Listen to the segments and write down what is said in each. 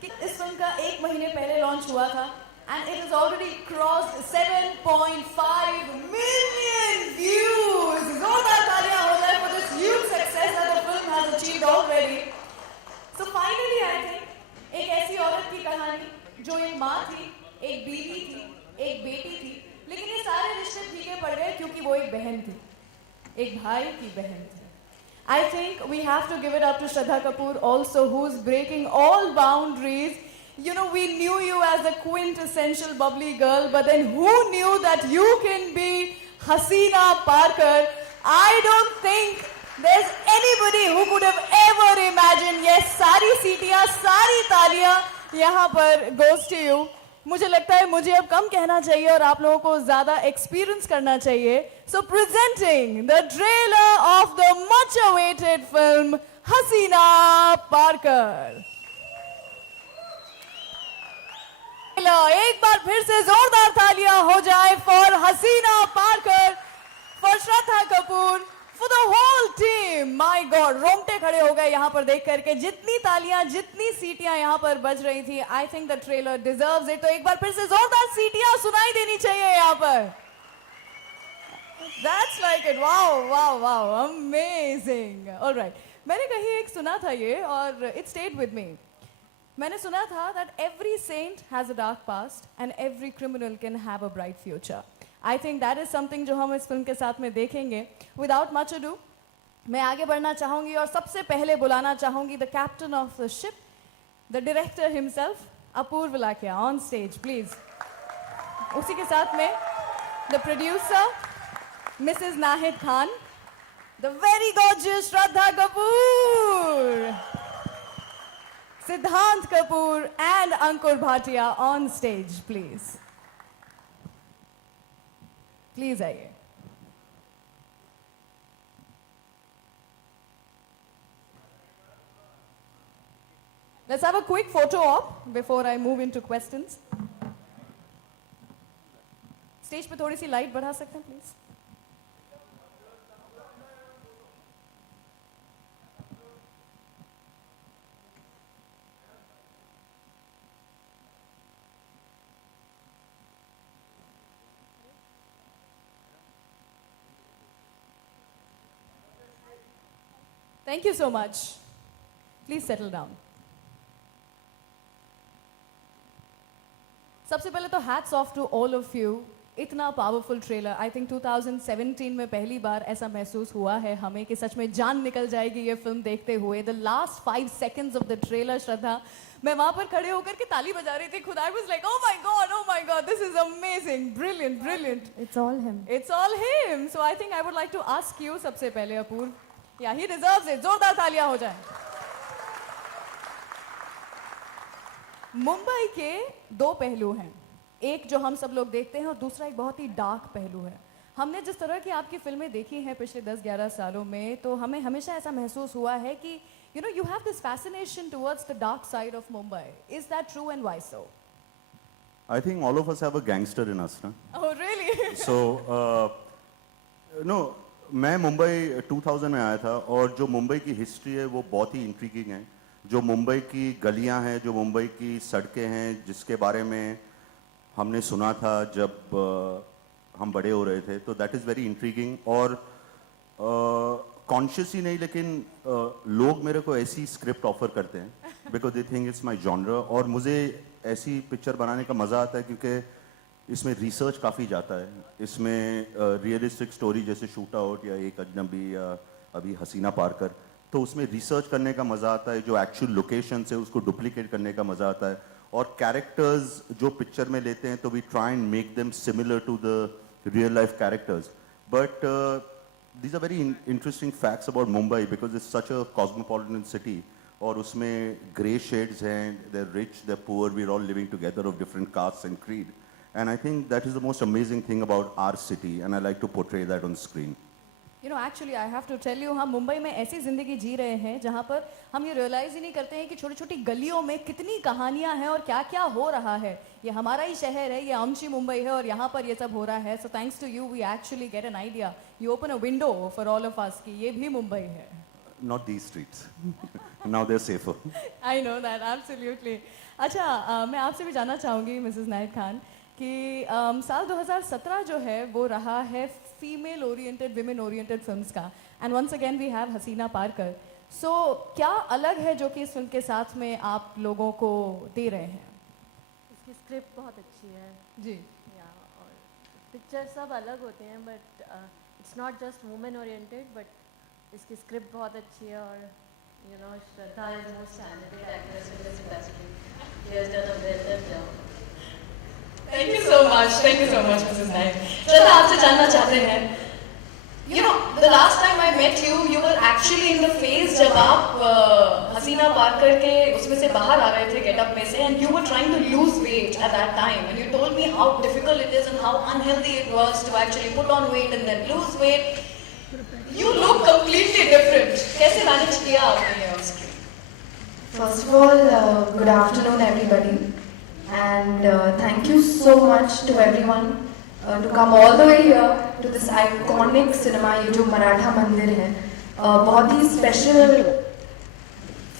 कि इस फिल्म का 1 महीने पहले लॉन्च हुआ था and it is already crossed 7.5 million views. जोरदार तालियां हो जाए for this huge success that the film has achieved already. So finally I think एक ऐसी औरत की कहानी जो एक माँ थी, एक बीवी थी, एक बेटी थी, लेकिन ये सारे रिश्ते फीके पड़ गए क्योंकि वो एक बहन थी, एक भाई की बहन थी. I think we have to give it up to Shraddha Kapoor also, who's breaking all boundaries. You know, we knew you as the quintessential bubbly girl, but then who knew that you can be Hasina Parker? I don't think there's anybody who could have ever imagined. Yes, सारी सीटियां, सारी तालियां यहाँ पर goes to you. मुझे लगता है मुझे अब कम कहना चाहिए और आप लोगों को ज्यादा एक्सपीरियंस करना चाहिए. So presenting the trailer of the much awaited film Haseena Parkar. एक बार फिर से जोरदार तालियां हो जाए for Haseena Parkar, for Shraddha Kapoor, for the whole team. My God, रोंगटे खड़े हो गए यहाँ पर देख करके. जितनी तालियां, जितनी सीटियां यहाँ पर बज रही थी, I think the trailer deserves it. तो एक बार फिर से जोरदार सीटियां सुनाई देनी चाहिए यहाँ पर. That's like it. Wow, wow, wow, amazing. All right. मैंने कहीं एक सुना था ये और it stayed with me. मैंने सुना था that every saint has a dark past and every criminal can have a bright future. I think that is something जो हम इस फिल्म के साथ में देखेंगे. Without much ado, मैं आगे बढ़ना चाहूंगी और सबसे पहले बुलाना चाहूंगी the captain of the ship, the director himself, Apoorva लाकिया, on stage, please. उसी के साथ में the producer, Mrs. Nahid Khan, the very gorgeous Shraddha Kapoor, Siddhant Kapoor and Ankur Bhatia on stage, please. Please आइए. Let's have a quick photo op before I move into questions. Stage पे थोड़ी सी light बढ़ा सकते हैं please? Thank you so much. Please settle down. सबसे पहले तो hats off to all of you. इतना पावरफुल ट्रेलर. आई थिंक 2017 में पहली बार ऐसा महसूस हुआ है हमें कि सच में जान निकल जाएगी ये फिल्म देखते हुए. The last 5 seconds of the trailer, Shraddha, मैं वहां पर खड़े होकर के ताली बजा रही थी खुद. I was like, oh my god, this is amazing, brilliant. It's all him. It's all him. So I think I would like to ask you सबसे पहले अपूर्व. Yeah, he deserves it. जोरदार तालियां हो जाएं. मुंबई के 2 पहलू हैं. एक जो हम सब लोग देखते हैं और दूसरा एक बहुत ही डार्क पहलू है. हमने जिस तरह की आपकी फिल्में देखी हैं पिछले 10-11 सालों में, तो हमें हमेशा ऐसा महसूस हुआ है कि you have this fascination towards the dark side of Mumbai. Is that true and why so? I think all of us have a gangster in us, na? Oh really? So, no, मैं मुंबई 2000 में आया था और जो मुंबई की history है वो बहुत ही इंट्रीगिंग है. जो मुंबई की गलियां हैं, जो मुंबई की सड़कें हैं, जिसके बारे में हमने सुना था जब हम बड़े हो रहे थे, तो दैट इज़ वेरी इंट्रीगिंग. और कॉन्शियस ही नहीं, लेकिन लोग मेरे को ऐसी स्क्रिप्ट ऑफर करते हैं because they think it's my genre. और मुझे ऐसी पिक्चर बनाने का मज़ा आता है क्योंकि इसमें रिसर्च काफ़ी जाता है. इसमें रियलिस्टिक स्टोरी जैसे शूट आउट या एक अजनबी या अभी हसीना पार्कर, तो उसमें रिसर्च करने का मज़ा आता है. जो एक्चुअल लोकेशन है उसको डुप्लीकेट करने का मज़ा आता है. और कैरेक्टर्स जो पिक्चर में लेते हैं तो we try and make them similar to the real life characters. But these are very interesting facts about Mumbai because it's such a cosmopolitan city. और उसमें ग्रे शेड्स हैं, they are rich, they are poor, we are all living together of different caste and creed. And I think that is the most amazing thing about our city, and I like to portray that on screen. You know, actually, I have to tell you, हम मुंबई में ऐसी ज़िंदगी जी रहे हैं जहाँ पर हम ये रियलाइज़ ही नहीं करते हैं कि छोटी छोटी गलियों में कितनी कहानियाँ हैं और क्या क्या हो रहा है. ये हमारा ही शहर है, ये आमची मुंबई है और यहाँ पर ये सब हो रहा है. So thanks to you, we actually get an idea. You open a window for all of us कि ये भी मुंबई है. Not these streets. Now they're safer. I know that, absolutely. अच्छा, मैं आपसे भी जानना चाहूँगी मिसेस नाहिद खान कि साल 2017 जो है वो रहा है female oriented women oriented films का, and once again we have Haseena Parkar. So क्या अलग है जो कि इस फिल्म के साथ में आप लोगों को दे रहे हैं? इसकी स्क्रिप्ट बहुत अच्छी है जी. या और पिक्चर सब अलग होते हैं but it's not just women oriented but इसकी स्क्रिप्ट बहुत अच्छी है और you know Shraddha is most talented actress in this industry. She has done a brilliant job. Thank you so much, Mrs. Naik. श्रद्धा, आपसे जानना चाहते हैं, you know, the last time I met you, you were actually in the phase जब आप हसीना पारकर के उसमें से बाहर आ रहे थे गेटअप में से, and you were trying to lose weight at that time, and you told me how difficult it is and how unhealthy it was to actually put on weight and then lose weight. You look completely different. कैसे manage किया आपने ये on screen? First of all, good afternoon, everybody, and thank you so much to everyone to come all the way here to this iconic cinema. ये जो मराठा मंदिर है, बहुत ही special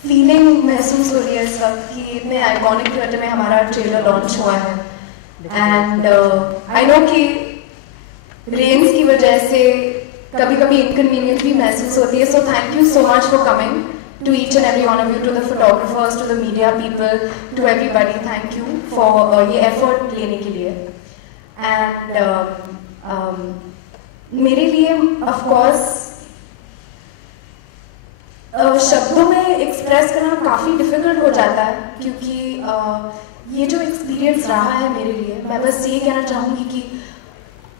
feeling महसूस हो रही है इस वक्त कि इतने iconic थिएटर में हमारा ट्रेलर लॉन्च हुआ है. And I know कि रेंज की वजह से कभी-कभी inconvenience भी महसूस होती है. So thank you so much for coming. To each and every one of you, to the photographers, to the media people, to everybody, thank you for ये effort लेने के लिए. And मेरे लिए of course शब्दों में एक्सप्रेस करना काफ़ी डिफिकल्ट हो जाता है क्योंकि ये जो एक्सपीरियंस रहा है मेरे लिए, मैं बस ये कहना चाहूँगी कि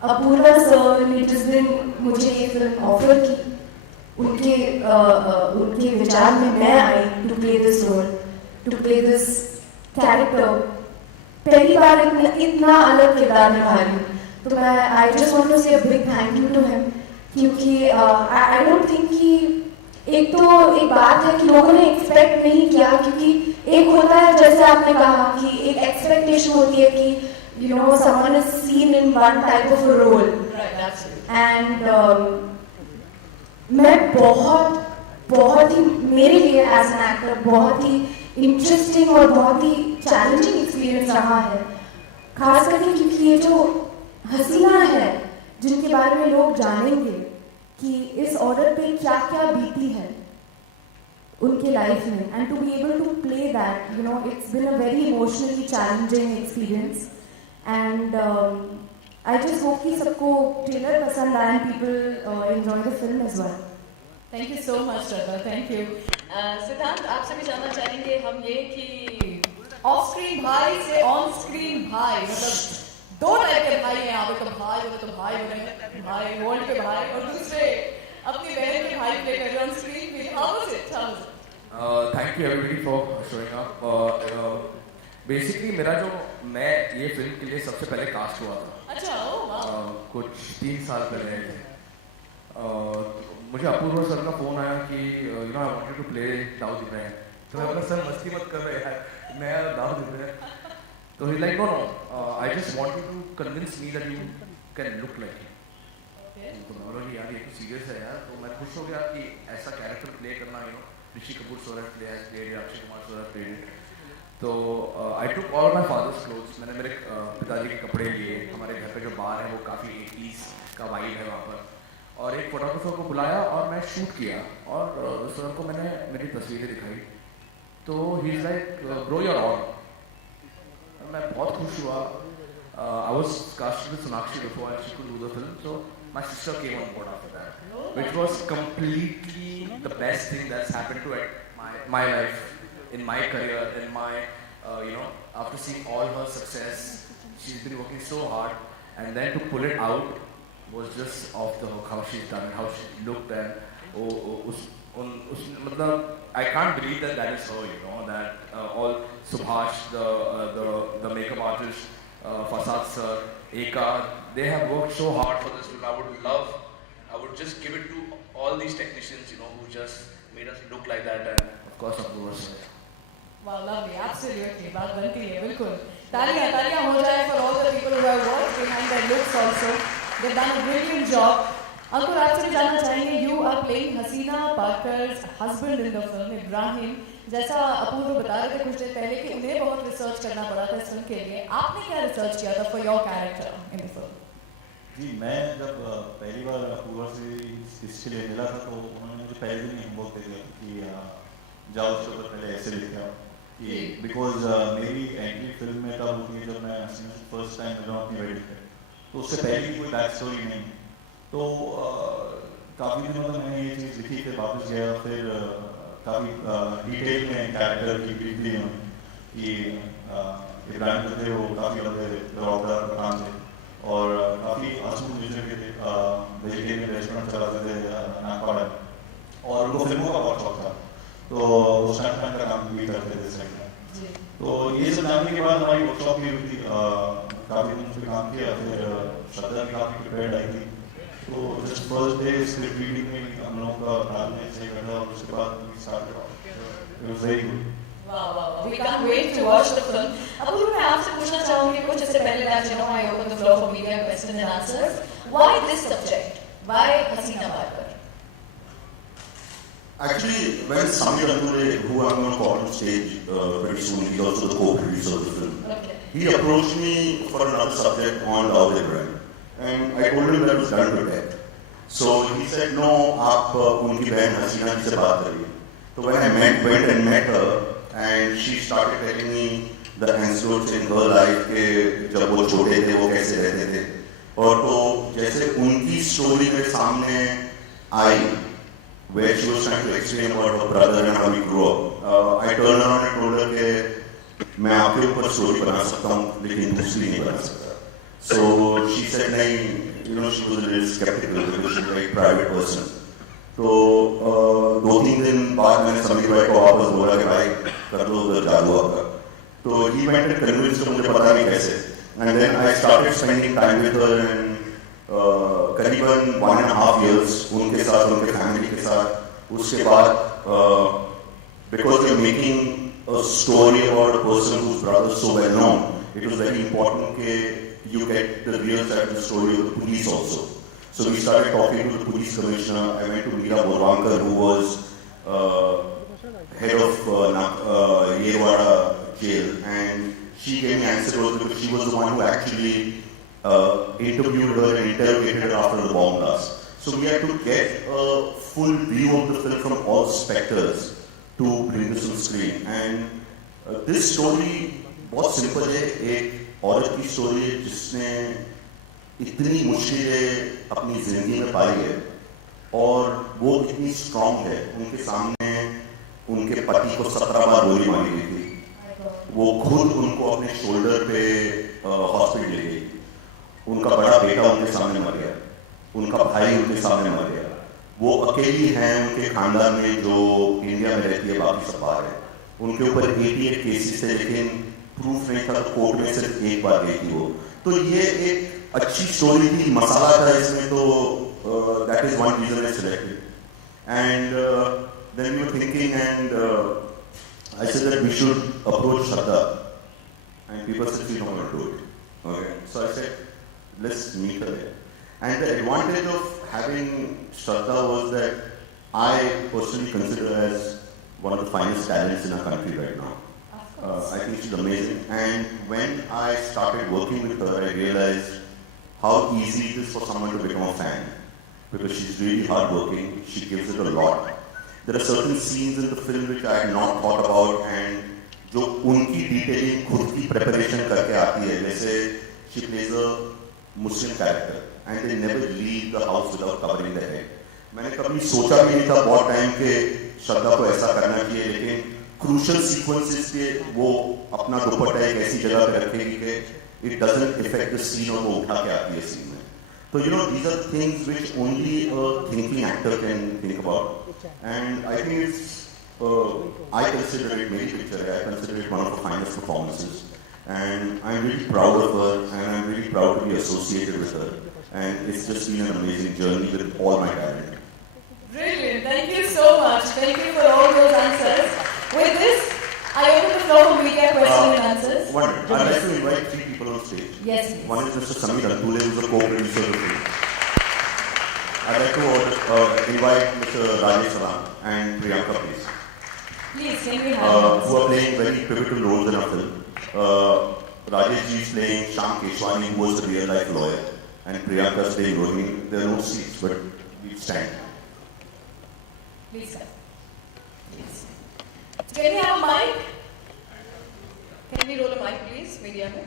अपूर्वा सर ने जिस दिन मुझे ये फिल्म ऑफर की, उनके विचार में मैं I to play this role, to play this character. पहली बार इतना अलग किरदार निभा रही हूँ, तो मैं I just want to say a big thank you to him क्योंकि आई डोंट थिंक कि एक बात है कि लोगों ने एक्सपेक्ट नहीं किया क्योंकि एक होता है जैसे आपने कहा कि एक एक्सपेक्टेशन होती है कि you know someone is seen in one type of role and मैं बहुत ही मेरे लिए एज एन एक्टर बहुत ही इंटरेस्टिंग और बहुत ही चैलेंजिंग एक्सपीरियंस रहा है, खास करके क्योंकि ये जो हसीना है जिनके बारे में लोग जानेंगे कि इस ऑर्डर पे क्या क्या बीती है उनके लाइफ में, and to be able to play that, you know, it's been a very emotionally challenging experience. And I just hope कि सबको ट्रेलर पसंद आए and people enjoy the film as well. Thank you so much, Shraddha. Thank you. सिद्धांत, आपसे भी जानना चाहेंगे हम ये कि ऑफ स्क्रीन भाई से ऑन स्क्रीन भाई, मतलब दो टाइप के भाई हैं यहाँ पे, तो भाई बने भाई वर्ल्ड के भाई और दूसरे अपनी बहन के भाई प्ले कर रहे ऑन स्क्रीन भी. How was it? Thank you everybody for showing up. Basically मैं ये फिल्म के लिए सबसे पहले कास्ट हुआ था. अच्छा, कुछ 3 साल पहले मुझे अपूर्वा सर का फोन आया कि you know I wanted to play Dawood Ibrahim. तो मैं बोला सर मस्ती मत कर रहे यार, मैं दाऊद इब्राहिम. तो he like no I just wanted to convince me that you can look like him. तो मैं बोला कि यार ये तो सीरियस है यार. तो मैं खुश हो गया कि ऐसा कैरेक्टर प्ले करना, you know, Rishi Kapoor sir has played, Akshay Kumar sir has played. तो I took all my father's clothes. मैंने मेरे पिताजी के कपड़े लिए. हमारे घर पे जो बार है वो काफ़ी 80s का वाइब है वहाँ पर. और एक फोटोग्राफर को बुलाया और मैं शूट किया और सर को मैंने मेरी तस्वीरें दिखाई. तो he is like bro your on. मैं बहुत खुश हुआ. I was casted with Sonakshi before she could do the film. So my sister came on board after that, which was completely the best thing that's happened to my life, in my career, in my you know, after seeing all her success, she's been working so hard, and then to pull it out was just off the hook. How she's done it, how she looked, and matlab, I can't believe that is her, you know, that all Subhash, the makeup artist, Fasad sir, Eka, they have worked so hard for this film. I would would just give it to all these technicians, you know, who just made us look like that, and of course, Apurva sir. Wow, lovely, absolutely. बात बनती है, बिल्कुल. तालियां हो जाए for all the people who have worked behind their looks also. They've done a brilliant job. Ankur, आपसे भी जानना चाहेंगे, you are playing Hasina Parker's husband in the film, Ibrahim. जैसा अपूर्व बता रहे थे कुछ देर पहले कि उन्हें बहुत रिसर्च करना पड़ा था इस फिल्म के लिए. आपने क्या रिसर्च किया था for your character in the film? जी मैं जब पहली बार अपूर्वा से इसके लिए मिला था तो उन्होंने मुझे पहले दिन ही बोलते थे कि जाओ उसके ऊपर पहले ऐसे लिखा कि बिकॉज मेरी एंट्री फिल्म में तब होती है जब मैं फर्स्ट टाइम मिला अपनी वेडिंग पे, तो उससे पहले की कोई बैक स्टोरी नहीं. तो काफ़ी दिनों तक मैंने ये चीज़ लिखी, फिर वापस गया, फिर काफ़ी डिटेल में कैरेक्टर की ब्रीफ ली कि इब्राहिम जो थे वो काफ़ी लंबे रॉकदार काम थे और काफ़ी आंसू गुजर के थे, वेजिटेरियन रेस्टोरेंट चलाते थे नागपाड़ा, और उनको फिल्मों का बहुत शौक था, तो वो स्टंट मैन का काम भी करते थे साइड में. तो ये सब जानने के बाद हमारी वर्कशॉप भी हुई थी, काफ़ी दिन उस पर काम किया, फिर श्रद्धा भी काफ़ी प्रिपेयर्ड आई थी. तो just first day script reading में हम लोगों का रात में से करना, और उसके बाद it was very good. Wow. We can't wait to watch the film. Apurva, मैं आपसे पूछना चाहूँगी कुछ इससे पहले that you know I open the floor for media questions and answers. Why this subject? Why Hasina Parker? Actually, when Samir Andure, who I'm going to call on stage pretty soon, he's also the co-producer of the film. Okay. He approached me for another subject on Dawood Ibrahim, and I told him that was done to death. So he said, no, आप उनकी बहन हसीना जी से बात करिए. So when I went and met her, and she started telling me the anecdotes in her life के जब वो छोटे थे वो कैसे रहते थे, और तो जैसे उनकी स्टोरी मेरे सामने आई, where she was trying to explain about her brother and how he grew up, I turned around and told her कि मैं आपके ऊपर स्टोरी बना सकता हूँ लेकिन दूसरी नहीं बना सकता. So she said नहीं, you know, she was a little skeptical because she's a very private person. तो 2-3 दिन बाद मैंने समीर भाई को वापस बोला कि भाई कर लो उधर जादू आपका. तो he went and convinced मुझे पता नहीं कैसे, and then I started spending time with her and करीबन 1.5 years उनके साथ, उनके फैमिली के साथ. उसके बाद because you're making a story about a person whose brother is so well known, it was very important that you get the real side of the story of the police also. So we started talking to the police commissioner. I went to Meera Borwankar, who was head of Yerwada jail, and she gave me answers because she was the one who actually interviewed her and interrogated her after the bomb blast. So we had to get a full view of the film from all specters to bring this on screen. And this story बहुत simple है. एक औरत की story है जिसने इतनी मुश्किलें अपनी जिंदगी में पाई है और वो इतनी स्ट्रांग है. उनके सामने उनके पति को 17 बार गोली मारी गई थी, वो खुद उनको अपने शोल्डर पे हॉस्पिटल ले गई. उनका बड़ा बेटा उनके सामने मर गया, उनका भाई उनके सामने मर गया. वो अकेली हैं उनके खानदान में जो इंडिया में रहती है, बाकी सब बाहर है. उनके ऊपर 88 केसेस थे लेकिन प्रूफ नहीं था, तो कोर्ट में सिर्फ एक बार गई थी वो. तो ये एक अच्छी स्टोरी थी, मसाला था इसमें, तो that is one reason I selected. And then we were thinking, and I said that we should approach Shraddha, and people said she's not going to do it. Okay, so I said let's meet her there. And the advantage of having Shraddha was that I personally consider her as one of the finest talents in our country right now. I think she's amazing, and when I started working with her, I realized how easy it is for someone to become a fan, because she's really hardworking, she gives it a lot. There are certain scenes in the film which I had not thought about, and जो उनकी detailing खुद की preparation करके आती है, जैसे she plays a Muslim character, and they never leave the house without covering their head. मैंने कभी सोचा भी नहीं था बहुत टाइम के श्रद्धा को ऐसा करना चाहिए, लेकिन क्रूशल सीक्वेंसेस के वो अपना दुपट्टा एक ऐसी जगह पे रखेगी कि it doesn't affect the scene और वो उठा के आती है scene में. So you know, these are things which only a thinking actor can think about, and I think it's I consider it very picture. I consider it one of the finest performances, and I'm really proud of her, and I'm really proud to be associated with her. and it's just been an amazing journey with all my talent. Brilliant. Thank you so much. Thank you for all those answers. With this, I open the floor for media questions and answers. I'd like to invite 3 people on stage. Yes, please. One is Mr. Samir Antule, who's the co-producer of the film. I'd like to invite Mr. Rajesh Saran and Priyanka, please. Please, can we have Who are playing very pivotal roles in our film. Rajesh ji is playing Shyam Keshwani, who was the real life lawyer, and Priyanka is playing Rohini. There are no seats, but we stand. Please, sir. Please. Can we have a mic? Can we roll a mic, please, media में?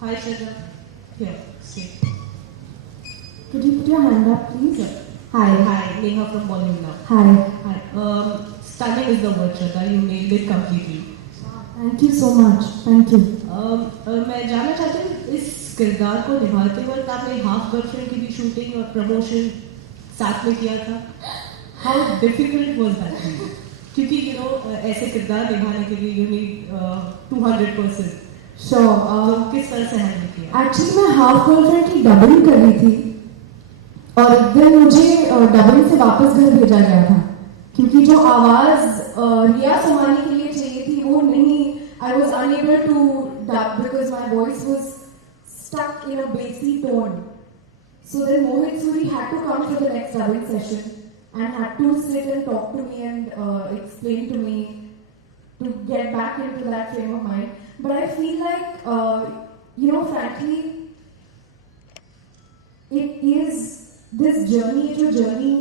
Hi, Shraddha. Here, sit. Could you put your hand up, please? Hi. Hi, Neha from Bollywood now. Hi. Hi. Stunning is the word, Shraddha. You nailed it completely. Thank you so much. Thank you. मैं जानना चाहती हूँ इस किरदार को निभाते वक्त आपने हाफ गर्लफ्रेंड की भी शूटिंग और प्रमोशन साथ में किया था. How difficult was that for you? क्योंकि ऐसे किरदार निभाने के लिए you need 200%. Sure. किस तरह से हैंडल किया? एक्चुअली मैं हाफ गर्लफ्रेंड की डबिंग कर रही थी और एक दिन मुझे डबिंग से वापस घर भेजा गया था क्योंकि जो आवाज रिया सोमानी के लिए चाहिए थी वो नहीं. I was unable to dub because my voice was stuck in a bassy tone. So then Mohit Suri had to come for the next dubbing session and had to sit and talk to me and explain to me to get back into that frame of mind. But I feel like, frankly, it is this journey, जो journey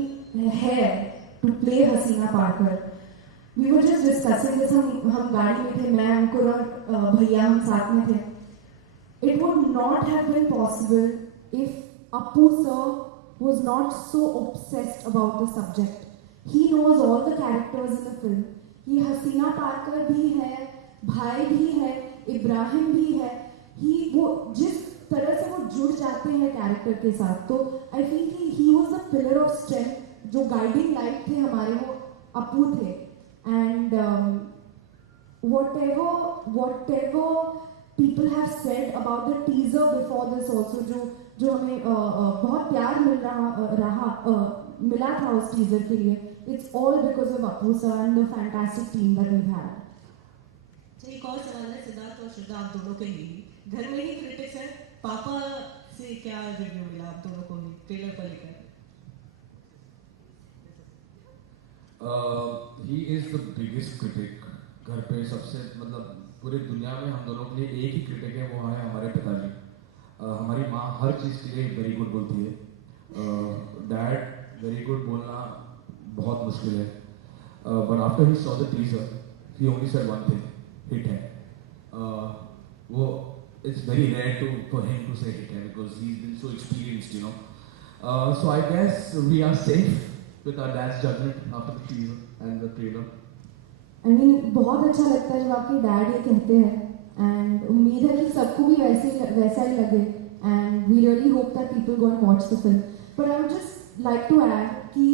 है to play Hasina Parker. We were just discussing this. हम गाड़ी में थे, मैं अंकुर और भैया हम साथ में थे. It would not have been possible if Appu sir was not so obsessed about the subject. He knows all the characters in the film. ये हसीना पार्कर भी है, भाई भी है, इब्राहिम भी है. वो जिस तरह से वो जुड़ जाते हैं कैरेक्टर के साथ, तो आई फील कि he was the pillar of strength. जो गाइडिंग लाइट थे हमारे वो अप्पू थे. And whatever people have said about the teaser before this also, जो हमें बहुत प्यार मिला था उस टीजर के लिए, it's all because of Appu sir and the fantastic team that we've had. एक और सवाल है सिद्धार्थ और श्रद्धा आप दोनों के लिए. घर में ही क्रिटिक्स है, पापा से क्या रिव्यू मिला आप दोनों को ट्रेलर पर लेकर? He is the biggest critic. घर पे सबसे पूरी दुनिया में हम दोनों के लिए एक ही क्रिटिक है, वो है हमारे पिताजी. हमारी माँ हर चीज़ के लिए वेरी गुड बोलती है. डैड वेरी गुड बोलना बहुत मुश्किल है. But after he saw the teaser he only said one thing, hit है. वो it's very rare for him to say hit है because he is been so experienced, so I guess we are safe with our dad's judgement after the teaser and the trailer. I mean, बहुत अच्छा लगता है जब आपके dad ये कहते हैं, एंड उम्मीद है कि सबको भी वैसा ही लगे. And we really hope that people go and watch the film. But I would just like to add कि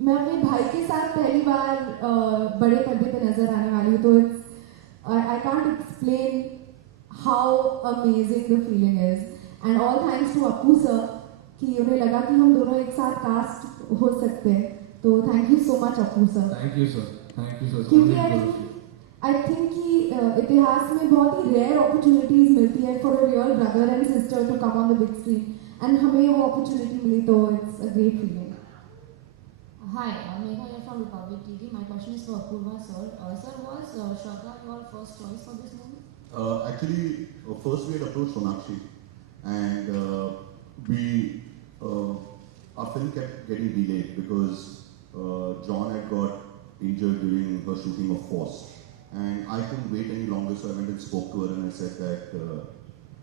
मैं अपने भाई के साथ पहली बार बड़े पर्दे पे नजर आने वाली हूँ, तो I can't explain how amazing the feeling is. And all thanks to Appu sir कि उन्हें लगा कि हम दोनों एक साथ कास्ट हो सकते हैं. तो thank you so much Appu sir. Thank you sir. क्योंकि आई थिंक कि इतिहास में बहुत ही रेयर अपॉर्चुनिटीज मिलती है for a real brother and sister to come on the big screen, and हमें वो अपॉर्चुनिटी मिली, तो it's a great feeling. Hi, Megha here from Republic TV. My question is for Apurva sir. Sir, was Shraddha your first choice for this movie? Actually, first we had approached Sonakshi, and our film kept getting delayed because John had got injured during her shooting of Force, and I couldn't wait any longer, so I went and spoke to her and I said that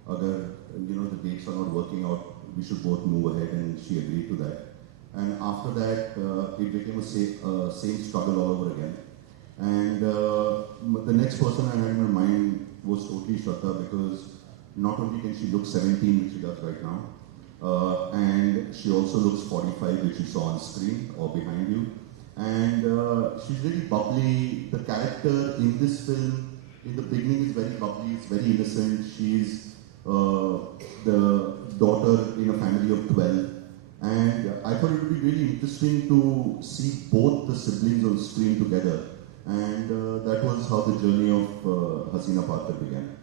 agar the dates are not working out, we should both move ahead, and she agreed to that. And after that, it became a same struggle all over again. And the next person I had in my mind was totally Shraddha, because not only can she look 17, which she does right now, and she also looks 45, which you saw on screen or behind you. And she's really bubbly. The character in this film, in the beginning, is very bubbly. It's very innocent. She's the daughter in a family of 12. And I thought it would be really interesting to see both the siblings on screen together. And that was how the journey of Hasina Parkar began.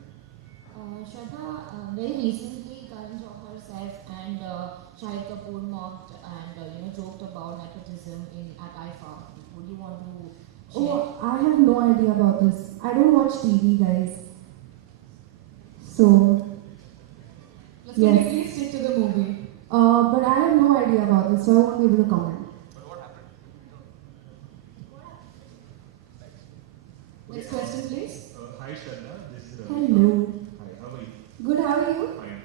Shraddha, very recently, Karan Johar herself and Shahid Kapoor mocked and joked about nepotism at IFA. Would you want to share? Oh, I have no idea about this. I don't watch TV, guys. So, Let's completely stick to the movie. but I have no idea about this, so I won't be able to comment. Next question, please. Hi Shraddha, this is Hello. Hi, how are you? Good, how are you? Fine.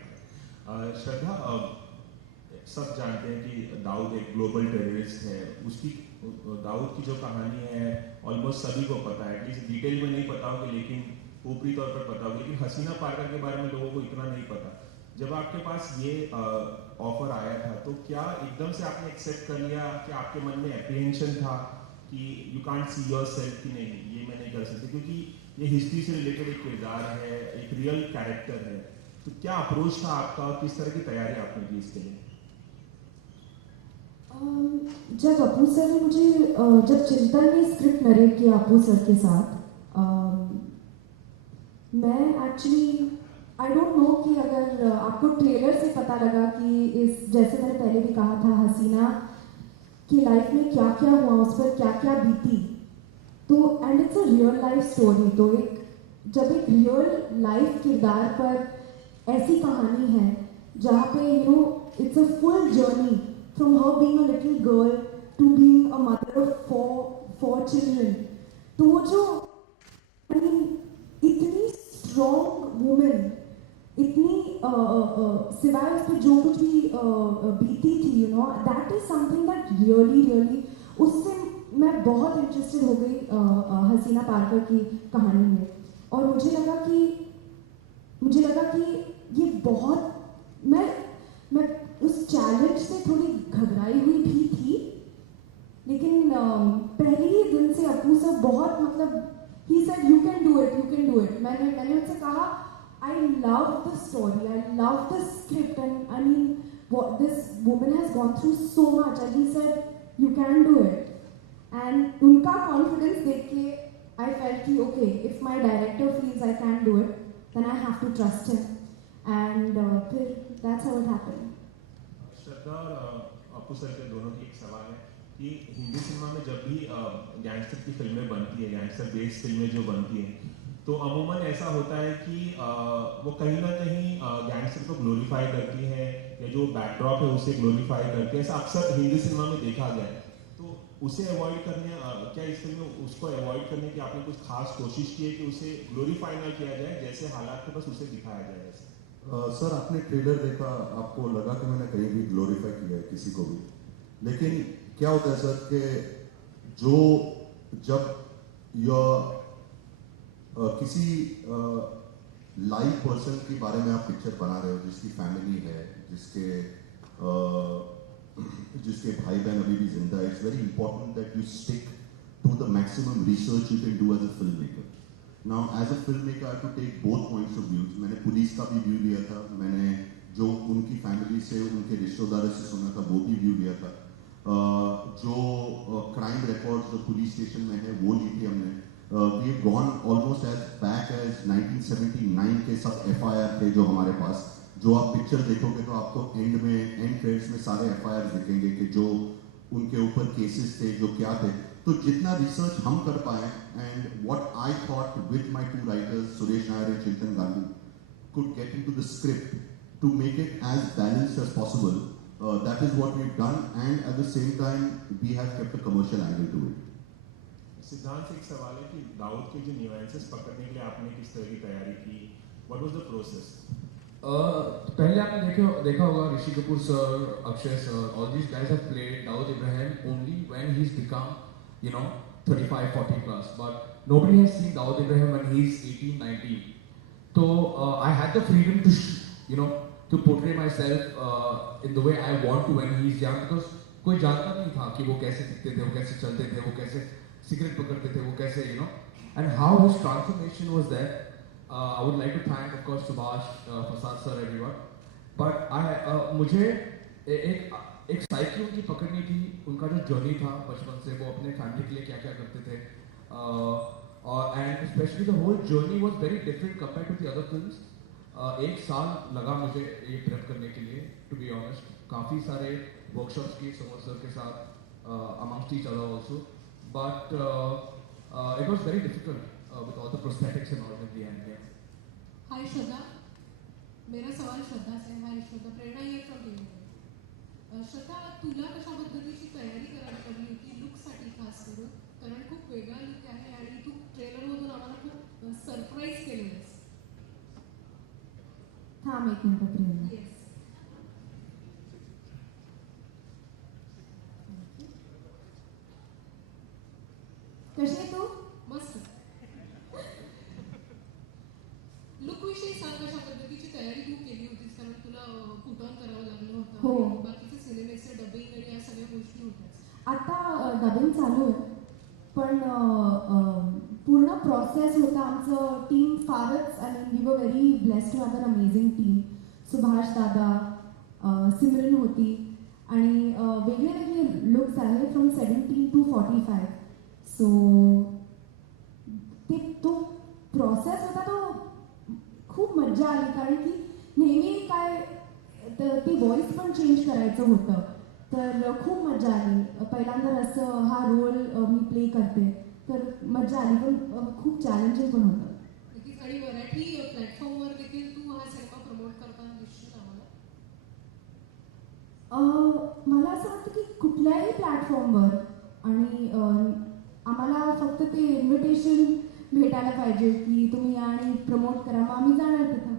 श्रद्धा, सब जानते हैं कि दाऊद एक global terrorist है. उसकी दाऊद की जो कहानी है ऑलमोस्ट सभी को पता है. एटलीस्ट डिटेल में नहीं पता होगी, लेकिन ऊपरी तौर पर पता होगी. लेकिन हसीना पारकर के बारे में लोगों को इतना नहीं पता. जब आपके पास ये ऑफर आया था, तो क्या एकदम से आपने एक्सेप्ट कर लिया कि आपके मन में एप्रीहेंशन था कि यू कांट सी योरसेल्फ कि नहीं ये मैं नहीं कर सकती, क्योंकि ये हिस्ट्री से रिलेटेड एक किरदार है, एक रियल कैरेक्टर है. तो क्या अप्रोच था आपका और किस तरह की तैयारी आपने की इसके लिए? जब अपू सर ने मुझे जब चिंतन ने स्क्रिप्ट नरेट किया अपू सर के साथ, मैं एक्चुअली आई डोंट नो कि अगर आपको ट्रेलर से पता लगा कि इस जैसे मैंने पहले भी कहा था, हसीना की लाइफ में क्या क्या हुआ, उस पर क्या क्या बीती, तो and it's a real life story. तो जब एक रियल लाइफ किरदार पर ऐसी कहानी है जहाँ पे it's a full journey from her being a little girl to being a mother of four children. तो वो जो इतनी strong woman, इतनी सिवाय उस पर जो कुछ भी बीती थी, that is something that really उससे मैं बहुत इंटरेस्टेड हो गई हसीना पारकर की कहानी में. और मुझे लगा कि ये बहुत मैं उस चैलेंज से थोड़ी घबराई हुई भी थी, लेकिन पहले ही दिन से अपू सर बहुत he said you can do it. मैंने उनसे कहा I love the story, I love the script, and I mean what this woman has gone through so much, and he said you can do it. And उनका confidence देख के I felt कि okay, if my director feels I can do it, then I have to trust him, and that's how it happened. श्रद्धा और अपू sir के दोनों की एक सवाल है कि हिंदी सिनेमा में जब भी गैंगस्टर की फिल्में बनती है, गैंगस्टर बेस्ड फिल्में जो बनती हैं, तो अमूमन ऐसा होता है कि वो कहीं ना कहीं गैंगस्टर को ग्लोरीफाई करती है या जो बैकड्रॉप है उसे ग्लोरीफाई करती है. ऐसा अक्सर हिंदी सिनेमा में देखा गया है. तो उसे अवॉइड करने क्या इस फिल्म में उसको अवॉइड करने की आपने कुछ खास कोशिश की है कि उसे ग्लोरीफाई ना किया जाए, जैसे हालात थे बस उसे दिखाया जाए? सर, आपने ट्रेलर देखा, आपको लगा कि मैंने कहीं भी ग्लोरीफाई किया है किसी को भी, लेकिन क्या होता है सर कि जब किसी लाइव पर्सन के बारे में आप पिक्चर बना रहे हो, जिसकी फैमिली है, जिसके भाई बहन अभी भी जिंदा है, it's very important that you stick to the maximum research you can do as a film maker. Now, as a filmmaker, I have to take both points of view. मैंने पुलिस का भी व्यू लिया था, मैंने जो उनकी family से, उनके रिश्तेदारों से सुना था वो भी व्यू लिया था, जो क्राइम रिकॉर्ड्स जो पुलिस स्टेशन में है वो ली थी हमने. We have gone almost as back as 1979 के सब FIR थे जो हमारे पास. जो आप पिक्चर देखोगे तो आपको एंड क्रेडिट्स में सारे FIR दिखेंगे कि जो उनके ऊपर केसेस थे, जो क्या थे. तो जितना रिसर्च हम कर पाए, and what I thought with my two writers Suresh Nair and Chintan Gandhi could get into the script to make it as balanced as possible, that is what we've done, and at the same time we have kept a commercial angle to it. सिद्धांत से एक सवाल है कि दाऊद के जो nuances पकड़ने के लिए आपने किस तरह की तैयारी की? What was the process? पहले आपने देखा होगा Rishi Kapoor sir, Akshay sir, all these guys have played Dawood Ibrahim only when he is become 35-40 plus, but nobody has seen Dawood Ibrahim when he's 18-19. So I had the freedom to to portray myself in the way I want to when he's young, because कोई जानता नहीं था कि वो कैसे दिखते थे, वो कैसे चलते थे, वो कैसे सिगरेट पकड़ते थे, वो कैसे and how his transformation was there. I would like to thank of course Subhash, Fasad sir, everyone. But मुझे एक साइकिल उनकी पकड़नी थी, उनका जो जर्नी था बचपन से, वो अपने फैमिली के लिए क्या क्या करते थे, और and specially the whole journey was very different compare to the other films. एक साल लगा मुझे ये प्रेप करने के लिए, टू बी ऑनेस्ट. काफ़ी सारे वर्कशॉप्स किए समर सर के साथ, amongst each other also, but it was very difficult with all the prosthetics and all in the end. Hi Shraddha, मेरा सवाल श्रद्धा से. हाय श्रद्धा, प्रेरणा ये फ्रॉम टीम. श्रद्धा, तुला कशा पद्धतीची तयारी करावी लागली होती लुकसाठी खास करून? कारण खूप वेगळा लुक आहे आणि तू ट्रेलरमधून आम्हाला खूप सरप्राईज केलेलंस. थांब एक मिनिट प्रेरणा. येस. कशी आहे तू? मस्त. लुक विषयी सांग, कशा पद्धतीची तयारी तू केली होतीस? कारण तुला पुट ऑन करावं लागलं होतं. हो. बाकीचे सिनेमेचं डबिंग आणि या सगळ्या गोष्टी होत्या. आता डबिंग चालू आहे, पण पूर्ण प्रोसेस होता. आमचं टीम फारच, आणि we were very blessed to have an amazing team. Subhash दादा, सिमरन होती, आणि वेगळे वेगळे लुक्स आहे फ्रॉम 17 to 45. सो ते तो प्रोसेस होता, तो खूप मज्जा आली. कारण की नेहमी काय ती व्हॉइस पण चेंज करायचं होतं, तर खूप मजा आली. पहिल्यांदा असं हा रोल मी प्ले करते, तर मजा आली, पण खूप चॅलेंजिंग पण होतं. नक्कीच. आणि मराठी प्लॅटफॉर्मवर देखील तू हा सिनेमा प्रमोट करताना दिसशील आम्हाला? मला असं वाटतं की कुठल्याही प्लॅटफॉर्मवर, आणि आम्हाला फक्त ते इन्व्हिटेशन भेटायला पाहिजे की तुम्ही या आणि प्रमोट करा, मग आम्ही जाणार तिथं.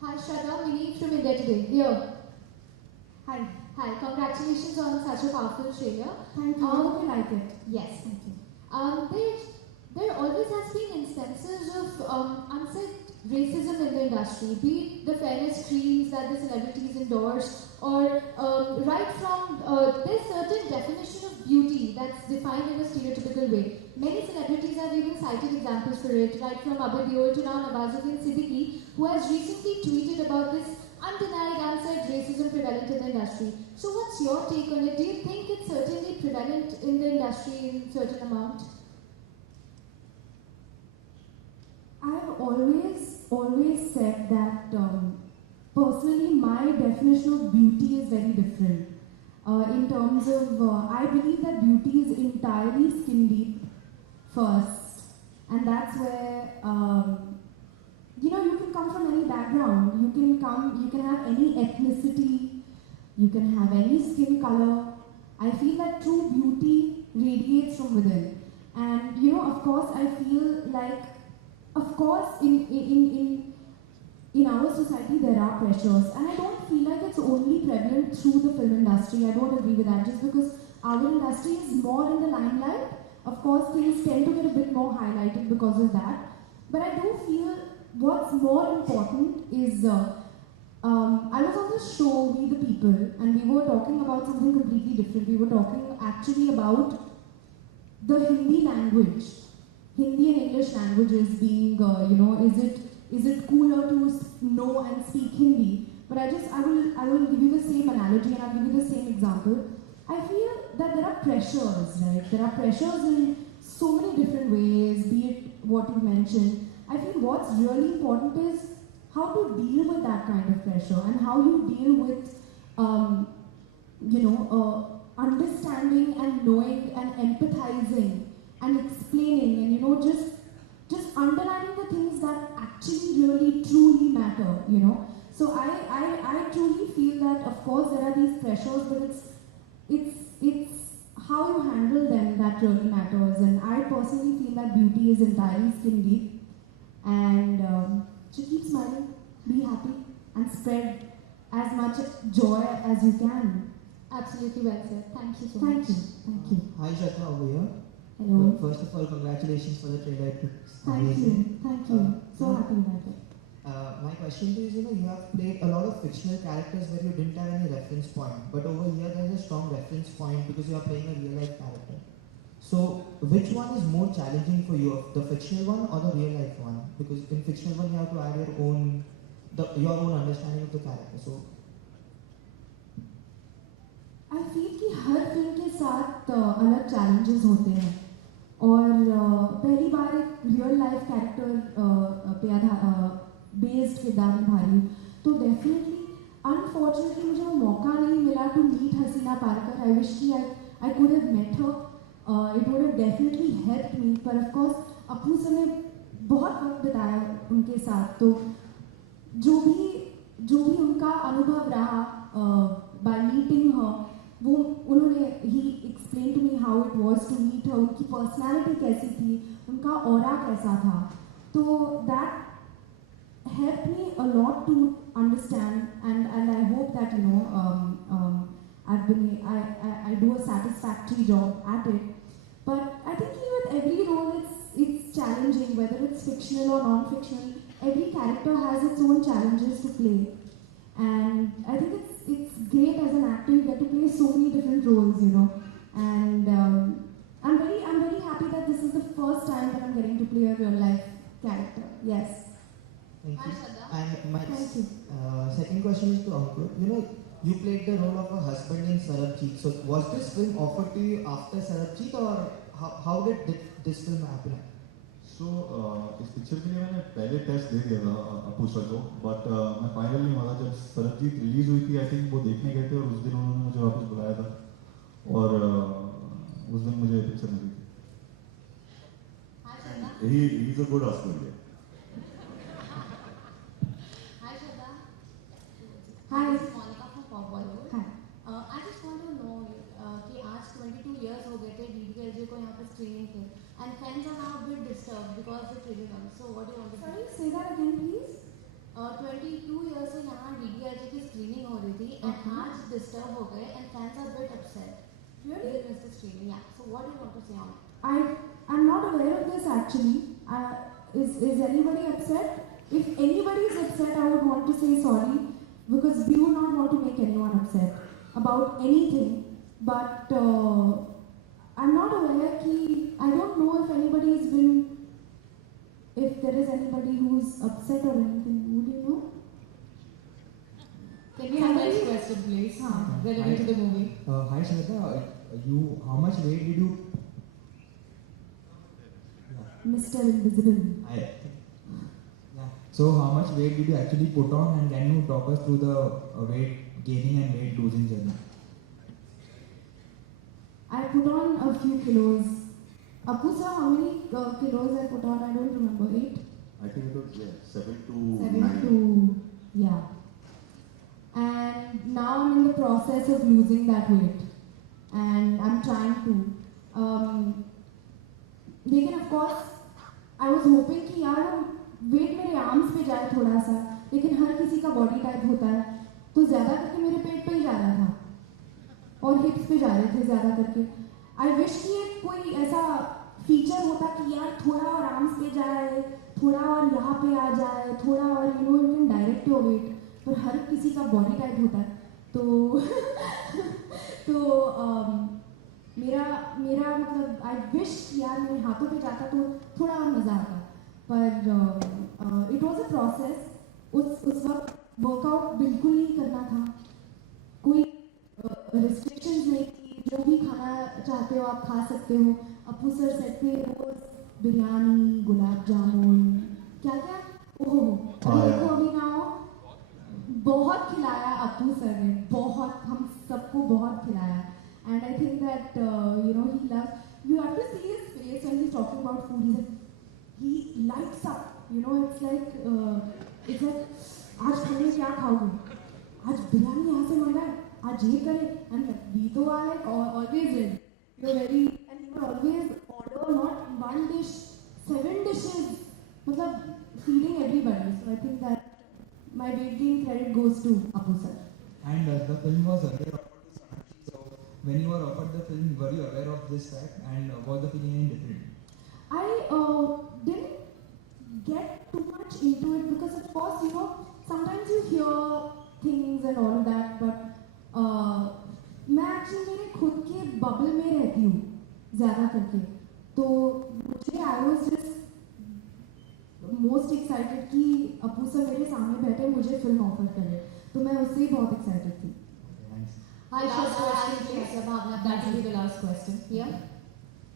Hi Shraddha, Vinny from India Today. Here. Hi. Hi, congratulations on such a powerful trailer. Thank you. I hope you like it. Yes, thank you. There always has been instances of unsaid racism in the industry, be it the fairness creams that the celebrities endorse, or right from there's certain definition of beauty that's defined in a stereotypical way. Many celebrities have even cited examples for it, right from Abhay Deol to now Nawazuddin Siddiqui, who has recently tweeted about this undenied unsaid racism prevalent in the industry. So what's your take on it? Do you think it's certainly prevalent in the industry in certain amount? I've always said that personally my definition of beauty is very different. In terms of, I believe that beauty is entirely skin deep first, and that's where you can come from any background. You can have any ethnicity, you can have any skin color. I feel that true beauty radiates from within, and of course I feel like, of course, in our society there are pressures, and I don't feel like it's only prevalent through the film industry. I don't agree with that. Just because our industry is more in the limelight, of course things tend to get a bit more highlighted because of that. But I do feel what's more important is, I was on this show, We the People, and we were talking about something completely different. We were talking actually about the Hindi language. Hindi and English languages being, is it cooler to know and speak Hindi? But I will give you the same analogy, and I'll give you the same example. I feel that there are pressures, right? There are pressures in so many different ways, be it what you mentioned. I feel what's really important is how to deal with that kind of pressure, and how you deal with, understanding and knowing and empathizing and explaining, and just underlining the things that actually really truly matter. So I truly feel that of course there are these pressures, but it's how you handle them that really matters. And I personally feel that beauty is entirely skin deep, and so keep smiling, be happy, and spread as much joy as you can. Absolutely well said. Thank you so much. Thank you. Hi Shraddha, over here. Hello. First of all, congratulations for the trailer. It's Thank you. amazing. Thank you. So Uh, happy about it. My question to you is, you have played a lot of fictional characters where you didn't have any reference point, but over here there's a strong reference point because you are playing a real life character. So, which one is more challenging for you, the fictional one or the real life one? Because in fictional one you have to add your own understanding of the character. So, I feel कि हर film के साथ अलग challenges होते हैं और पहली बार एक real life character पे बेस्ड किरदार निभा रही हूँ तो डेफिनेटली अनफॉर्चुनेटली मुझे वो मौका नहीं मिला to meet Haseena Parkar I wish कि I could have met her it would have definitely help me पर ऑफ कोर्स अपू से मैं बहुत वक्त बिताया उनके साथ तो जो भी उनका अनुभव रहा बाय मीटिंग हर वो उन्होंने ही explain to me how it was to meet her उनकी पर्सनालिटी कैसी थी उनका ऑरा कैसा था तो that helped me a lot to understand and I hope that I do a satisfactory job at it but I think with every role it's challenging whether it's fictional or non-fictional every character has its own challenges to play and I think it's great as an actor you get to play so many different roles and I'm very happy that this is the first time that I'm getting to play a real life character yes. thank you. Hi, Shraddha. And my Thank you. second question is to Ankur. You played the role of a husband in Sarabjit. So was this film offered to you after Sarabjit or how did this film happen? सो इस picture के लिए मैंने पहले test दे दिया था अपू sir को but मैं final नहीं हुआ था जब सरबजीत रिलीज हुई थी आई थिंक वो देखने गए थे और उस दिन उन्होंने मुझे वापस बुलाया था और उस दिन मुझे पिक्चर मिली थी Hi, Shraddha. He is a good husband Hi, Shraddha. Hi. This is Monica from Pop Bollywood. Hi. I just want to know कि आज 22 years हो गए थे DDLJ को यहाँ पे स्क्रीनिंग थे and fans are now a bit disturbed because the trailer comes. So what do you want to say? Sorry, say that again please. 22 years से यहाँ DDLJ की स्क्रीनिंग हो रही थी and आज डिस्टर्ब हो गए and fans are a bit upset. Really? They missed the screening. Yeah. So what do you want to say on it? I'm not aware of this actually. Is anybody upset? If anybody is upset, I would want to say sorry because we would not want to make anyone upset about anything. But I'm not aware कि I don't know if anybody has been, if there is anybody who's upset or anything. Would you know? Can we have the next question, please? हाँ. Relevant to the movie. Hi Shraddha, how much weight did you? Mr. Invisible. Yeah. So how much weight did you actually put on, and can you talk us through the weight gaining and weight losing journey? I put on a few kilos. Apu sir, how many kilos I put on? I don't remember. 8? I think it was 7 to 7 9. to, yeah. And now I'm in the process of losing that weight. And I'm trying to. लेकिन of course, I was hoping कि यार weight मेरे arms पे जाए थोड़ा सा. लेकिन हर किसी का body type होता है. तो ज़्यादा करके मेरे पेट पे ही जा रहा था. और हिप्स पे जा रहे थे ज़्यादा करके. आई विश कि एक कोई ऐसा फीचर होता कि यार थोड़ा और आर्म्स पे जाए थोड़ा और यहाँ पे आ जाए थोड़ा और you can direct your weight पर हर किसी का बॉडी टाइप होता है तो मेरा मतलब आई विश यार मेरे हाथों पे जाता तो थोड़ा और मज़ा आता पर इट वॉज अ प्रोसेस उस वक्त वर्कआउट बिल्कुल नहीं करना था कोई रिस्ट्रिक्शंस नहीं थी जो भी खाना चाहते हो आप खा सकते हो अपू सर सेट पे रोज बिरयानी गुलाब जामुन क्या क्या ओहो देखो अभी ना हो बहुत खिलाया अपू सर ने बहुत हम सबको बहुत खिलाया and I think that he love you have to see his face when he is talking about food he lights up it's like आज खाने क्या खाओगे आज बिरयानी यहाँ से मंगाए आज ये करें and we तो are like always in you're very and he would always order not one dish 7 dishes मतलब feeding everybody so I think that my weight gain credit goes to Apu sir. And the film was earlier offered to Sonakshi, so when you were offered the film, were you aware of this fact, and was the feeling any different? I didn't get too much into it because, of course, you know, sometimes you hear things and all of that, but मैं actually मेरे खुद के bubble में रहती हूँ ज़्यादा करके, तो मुझे I was just most excited कि अपू सर मेरे सामने बैठे मुझे फिल्म ऑफर करे, तो मैं उससे ही बहुत एक्साइटेड थी. Hi, last question, please. Bhavna, that will be the last question. Here.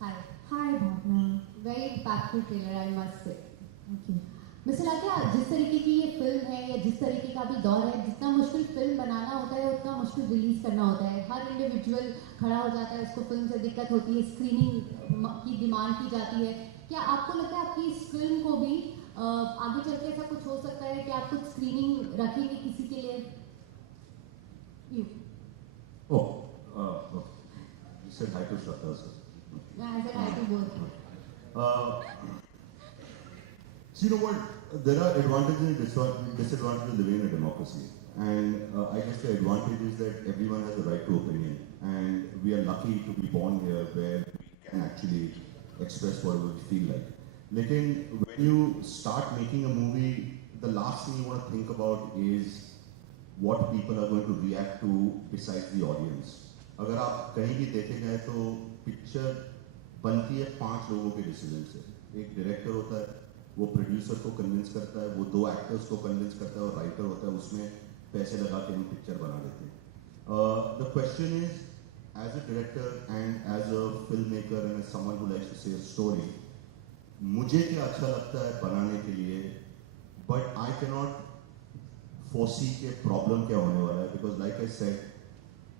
Hi. Hi Bhavna. Very impactful trailer, I must say. Okay. Mister Lakhia, जिस तरीके की ये फिल्म है या जिस तरीके का भी दौर है, जितना मुश्किल फिल्म बनाना होता है उतना मुश्किल रिलीज करना होता है. हर इंडिविजुअल खड़ा हो जाता है, उसको फिल्म से दिक्कत होती है, स्क्रीनिंग की डिमांड की जाती है. क्या आपको लगता है आपकी इस फिल्म को भी आगे चल के ऐसा कुछ हो सकता है कि आप कुछ स्क्रीनिंग रखेंगे किसी के लिए? You. Oh, okay. You said hi to Shraddha, sir. I said hi to both. So you know what? There are advantages and disadvantages living in a democracy, and I guess the advantage is that everyone has the right to opinion, and we are lucky to be born here where we can actually express whatever we feel like. Lekin when you start making a movie, the last thing you want to think about is what people are going to react to besides the audience. अगर आप कहीं भी देखे जाए तो picture बनती है 5 लोगों के डिसीजन से. एक डायरेक्टर होता है, वो प्रोड्यूसर को कन्विंस करता है, वो 2 एक्टर्स को कन्विंस करता है, और राइटर होता है, उसमें पैसे लगा के हम पिक्चर बना लेते हैं. The question is, as a director and as a film maker and as someone who likes to say a story, मुझे क्या अच्छा लगता है बनाने के लिए, बट आई कैन नॉट फोर्सी के प्रॉब्लम क्या होने वाला है. बिकॉज लाइक आई सेड,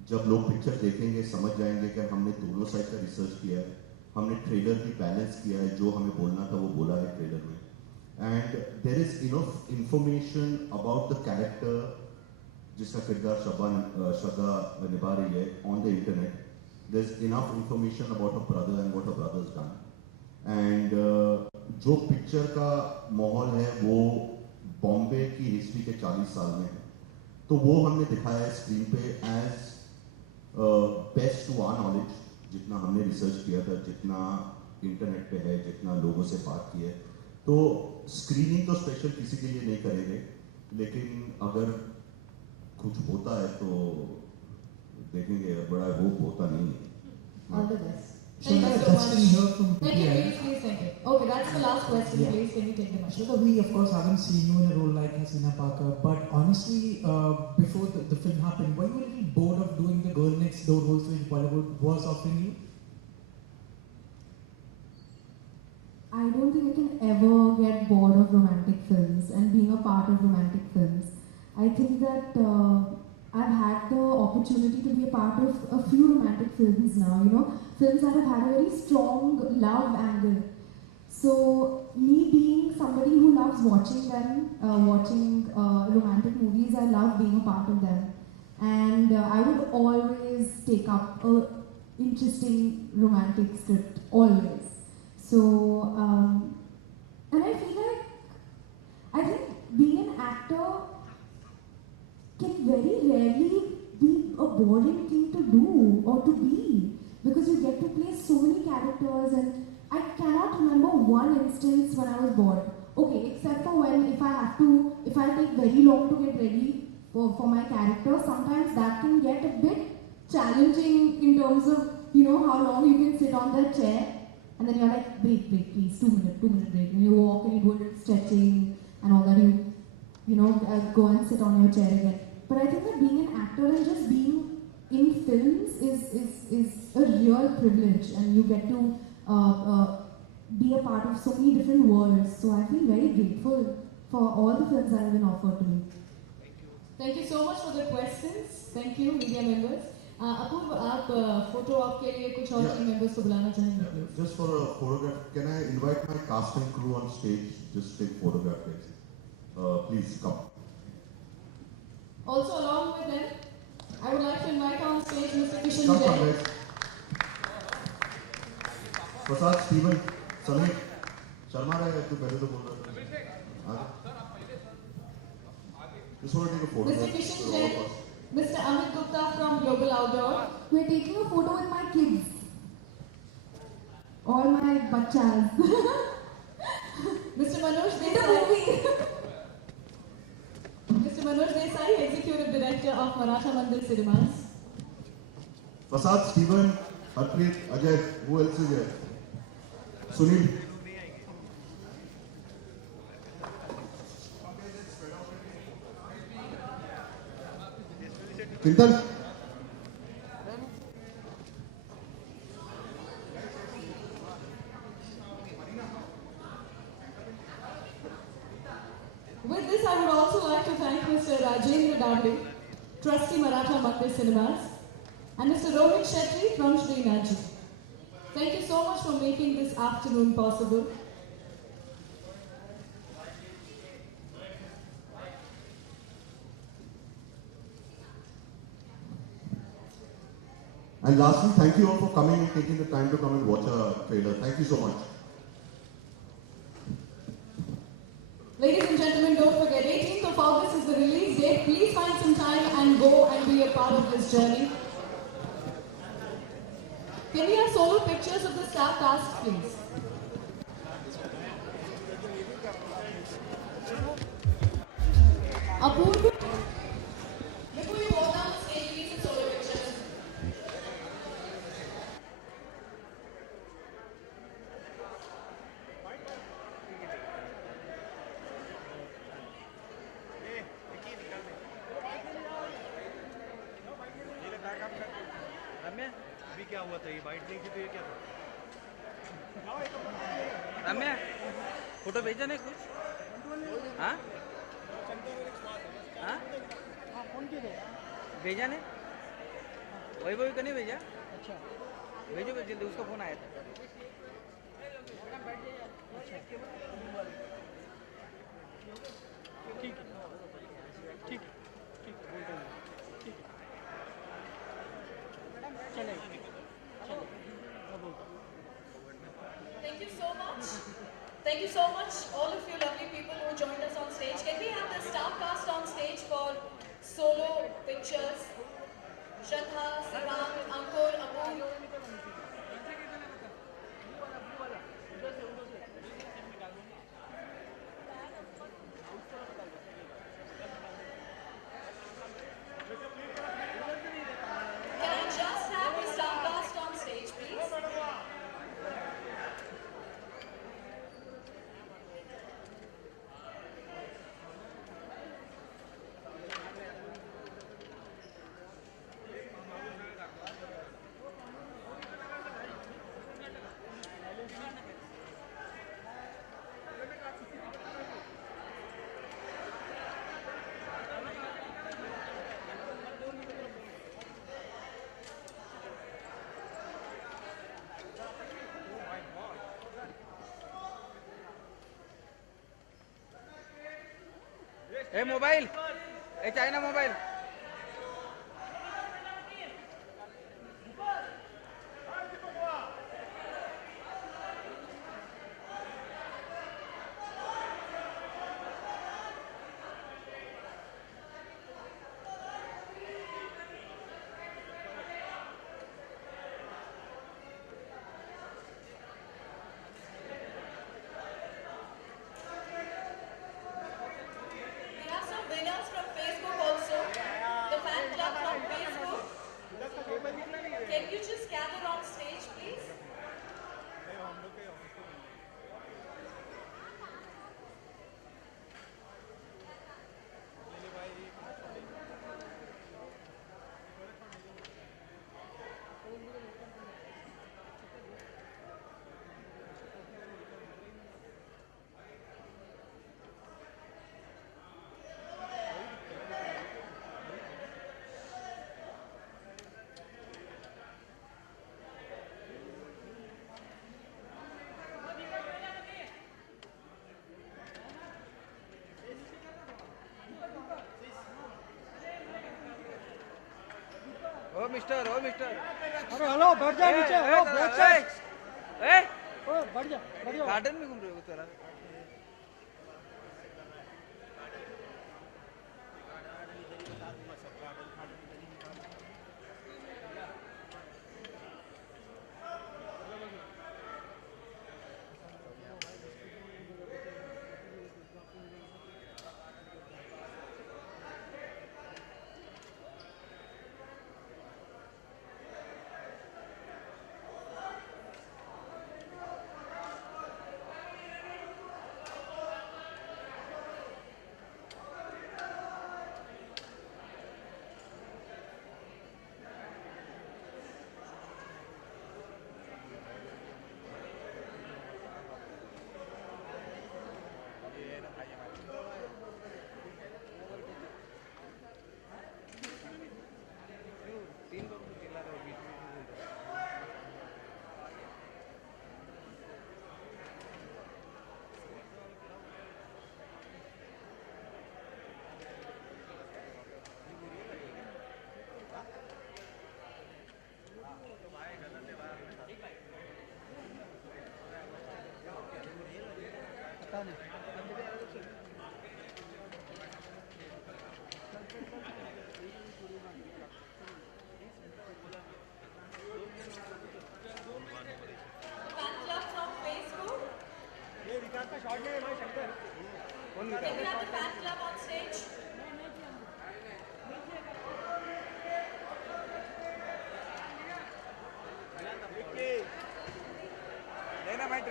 जब लोग पिक्चर देखेंगे समझ जाएंगे कि हमने दोनों साइड का रिसर्च किया है, हमने ट्रेलर भी बैलेंस किया है, जो हमें बोलना था वो बोला है ट्रेलर में, and there is enough information about the character जिसका किरदार श्रद्धा निभा रही है on the internet. There is enough information about a brother and what a brother has done, and जो पिक्चर का माहौल है वो बॉम्बे की हिस्ट्री के 40 साल में है, तो वो हमने दिखाया है स्क्रीन पे as best to our knowledge, जितना हमने रिसर्च किया था, जितना इंटरनेट पे है, जितना लोगों से बात की है. तो स्क्रीनिंग तो स्पेशल किसी के लिए नहीं करेंगे, लेकिन अगर कुछ होता है तो देखेंगे, बड़ा होप होता नहीं है. All the best. So Thank I you have a so question much. here from Thank you, PTI. please, thank you. Okay, that's the last question, Yeah. please. Can you take the mic? Shraddha, we of course haven't seen you in a role like Hasina Parker, but honestly, before the film happened, were you a little bored of doing the girl next door roles which Bollywood was offering you? I don't think I can ever get bored of romantic films and being a part of romantic films. I think that I've had the opportunity to be a part of a few romantic films now, you know, films that have had a very strong love angle. So, me being somebody who loves watching them, watching romantic movies, I love being a part of them. And I would always take up a interesting romantic script, always. So, and I feel like, I think being an actor can very rarely be a boring thing to do or to be, because you get to play so many characters, and I cannot remember one instance when I was bored. Okay, except for when if I take very long to get ready for my character, sometimes that can get a bit challenging in terms of, you know, how long you can sit on the chair. And then you're like, break, please, 2 minute break. And you walk and you do a little stretching and all that. You know, go and sit on your chair again. But I think that being an actor and just being in films is a real privilege, and you get to be a part of so many different worlds. So I feel very grateful for all the films that have been offered to me. Thank you so much for the questions. Thank you, media members. अपूर्व, आप photo op के लिए कुछ और team members को बुलाना चाहेंगे please? Just for a photograph, can I invite my cast and crew on stage? Just take photograph, please. Please come. Also along with them, I would like to invite on stage Mr. Kishan Come, Jain. guys. Prasad, Steven, Samir, Sharma रहा है, तू पहले तो बोल रहा था. Just want to take a photograph. Mr. Kishan Jain, Mr. Amit Gupta from Global Outdoor, we're taking a photo with my kids. All my bachas. Mr. Manoj The Desai. movie. Mr. Manoj Desai, Executive Director of Maratha Mandir Cinemas. Prasad, Steven, Harpreet, Ajay, who else is here? Sunil. Chintan. With this, I would also like to thank Mr. Rajendra Davde, Trustee Maratha Mandir Cinemas, and Mr. Rohit Shetty from Sri Naji. Thank you so much for making this afternoon possible. And lastly, thank you all for coming and taking the time to come and watch our trailer. Thank you so much. Ladies and gentlemen, don't forget, 18th of August is the release date. Please find some time and go and be a part of this journey. Can we have solo pictures of the star cast, please? Apurva. Before you walk down the stage, please some solo pictures. रम्या अभी क्या हुआ था ये bite नहीं थी तो ये क्या था रम्या फोटो भेजा नहीं कुछ हाँ हाँ भेजा नहीं वही वही का नहीं भेजा अच्छा भेजो जल्दी उसका फोन आया था ठीक है ठीक ठीक ठीक Thank you so much. Thank you so much, all of you lovely people who joined us on stage. Can we have the star cast on stage for solo pictures? Shraddha, Siddhant, Ankur, Apu. Can I just have the star cast on stage, please? A mobile A China mobile We have some winners from Facebook also. The fan club from Facebook. Can you just gather on stage, please? Oh mister अरे hello बैठ जा नीचे hello बैठ जा ए ओ बैठ जा garden में घूम रहे हो तेरा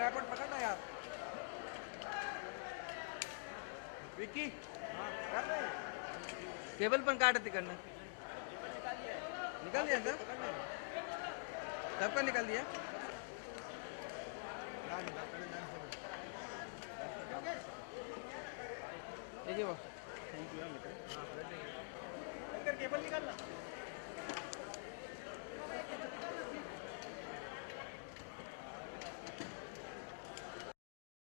ट्राइपॉड पकड़ना यार विक्की केबल पण काढ तिकडनं निकाल दिया सब सबका निकाल दिया ये वो केबल निकालना